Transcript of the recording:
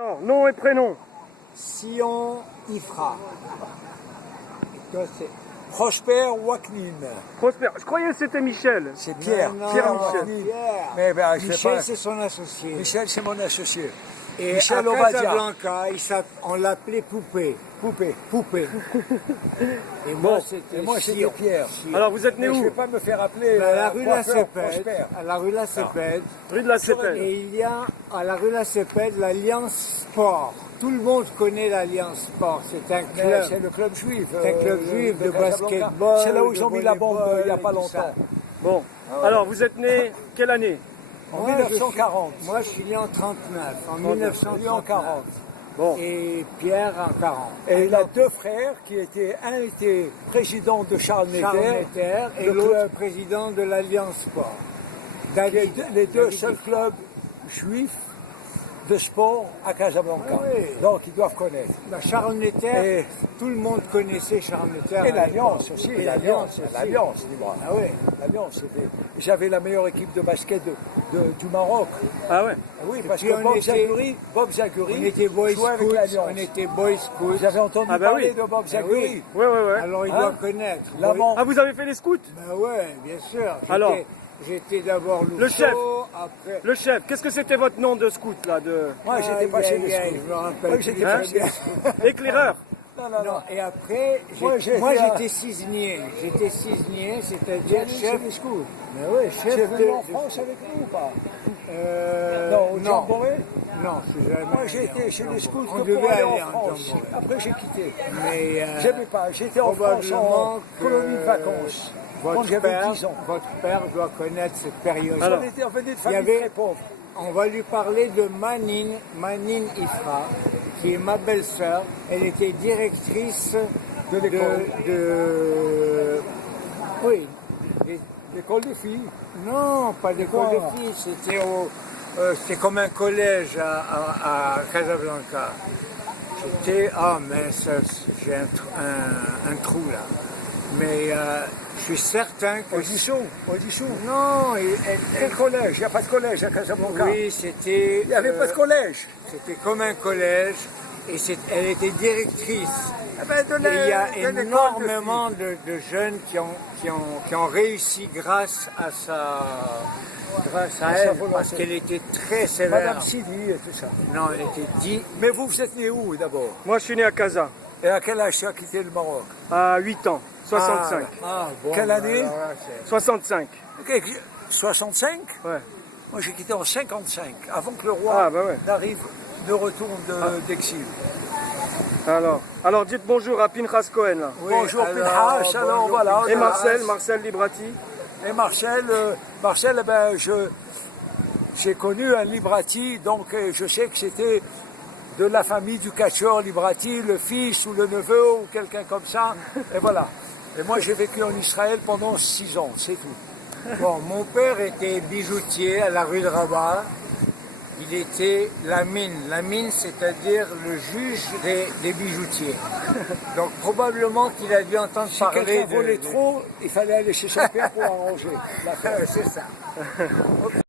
Alors, nom et prénom. Sion Ifra. Toi, c'est Prosper Waknin. Prosper. Je croyais que c'était Michel. C'est Pierre. Non, Pierre Michel. Pierre. Mais ben, je sais Michel, pas. c'est son associé. Michel, c'est mon associé. Et Michel à Obadia. Casablanca, on l'appelait Poupée. Poupée. Poupée. Et Bon. Et moi, c'était Sion. Pierre. Sion. Alors, vous êtes né Mais je ne où? vais pas me faire appeler À la rue La coiffeur Cépède. Prosper. À la rue La Cépède. Rue de la Cépède. Et il y a à la rue La Cépède l'Alliance Sport. Tout le monde connaît l'Alliance Sport. C'est un Mais club. c'est le club juif. C'est un club juif de Casablanca. basketball. C'est là où ils ont de mis la bombe volleyball, il n'y a pas tout ça. longtemps. Bon. Alors, vous êtes né quelle année? En Moi, 1940. Moi, je suis né en 39. En Lui en 1939. 40. Bon. Et Pierre en 40. Et il a deux frères qui étaient, un était président de Charles Charles Netter, Netter et le l'autre club. président de l'Alliance Sport. les deux David seuls clubs juifs de sport à Casablanca. Ah oui. Donc ils doivent connaître. Charles Netter, tout le monde connaissait Charles Netter. Et l'Alliance aussi, Et l'Alliance, aussi. l'Alliance, dis-moi. Ah oui. L'Alliance, c'était. J'avais la meilleure équipe de basket du Maroc. Ah ouais. Ah oui, parce puis que on Bob était- Zaguri On était Boy jouait avec Scouts. l'Alliance. On était Boy Scouts. Vous avez entendu Ah bah parler oui. de Bob Ah Zaguri oui. Ouais, ouais, ouais. Alors il Hein doit connaître. L'amant. Ah, vous avez fait les scouts? Ben ouais, bien sûr. Alors J'étais d'abord Le chef. après. Le chef, qu'est-ce que c'était votre nom de scout là de... Moi, j'étais pas chez les Je scouts. me rappelle. Moi, j'étais plus. pas chez les scouts. Éclaireur. Non, et après, Moi, moi j'étais j'étais cisnier. J'étais cisnier, c'est-à-dire Chez chef. les scouts. Mais ouais, Tu es chef venu de. en France avec nous ou pas Non, au Jamboree non, je suis jamais. Moi, j'ai allé été en chez les Jamboree. scouts On que devait pour aller aller en en France. Jamboree. Après, j'ai quitté. Mais J'aimais pas. J'étais en France en probablement que colonie de vacances. Quand votre j'avais père, 10 ans. votre père doit connaître cette période. Alors, On venait de il y famille avait- très pauvre. On va lui parler de Manine Ifra, qui est ma belle-sœur. Elle était directrice De l'école. Oui. des- L'école des filles. Non, pas d'école Quoi de filles. C'était comme un collège à Casablanca. C'était... Ah, mais ça, j'ai un trou là. Mais je suis certain que... Audition. Non, Quel collège? Il n'y a pas de collège à Casablanca. oui, c'était... Il n'y avait pas de collège. C'était comme un collège et elle était directrice. Eh ben, Et il y a de l'école de énormément de jeunes qui ont réussi grâce à sa elle, volonté. parce qu'elle était très filles. sévère. Madame Sidi et tout ça. Non, elle était dit. Mais vous êtes né où d'abord? Moi, je suis né à Casa, Et à quel âge tu as quitté le Maroc? à 8 ans, 65. Bon, Quelle année? alors là, c'est- 65, 65? ouais. Moi j'ai quitté en 55, avant que le roi Ah, bah ouais. ne retourne d'exil. Alors dites bonjour à Pinchas Cohen là. Oui, Bonjour alors, Pinchas, alors bonjour, voilà. Et Pinchas. Marcel Librati. Et Marcel, eh ben, j'ai connu un Librati, donc je sais que c'était de la famille du catcheur Librati, le fils ou le neveu ou quelqu'un comme ça. Et voilà. Et moi j'ai vécu en Israël pendant 6 ans, c'est tout. Bon, mon père était bijoutier à la rue de Rabat. Il était la mine, c'est-à-dire le juge des bijoutiers. Donc probablement qu'il a dû entendre Si parler quelqu'un volait trop, il fallait aller chez son père pour arranger l'affaire. C'est ça.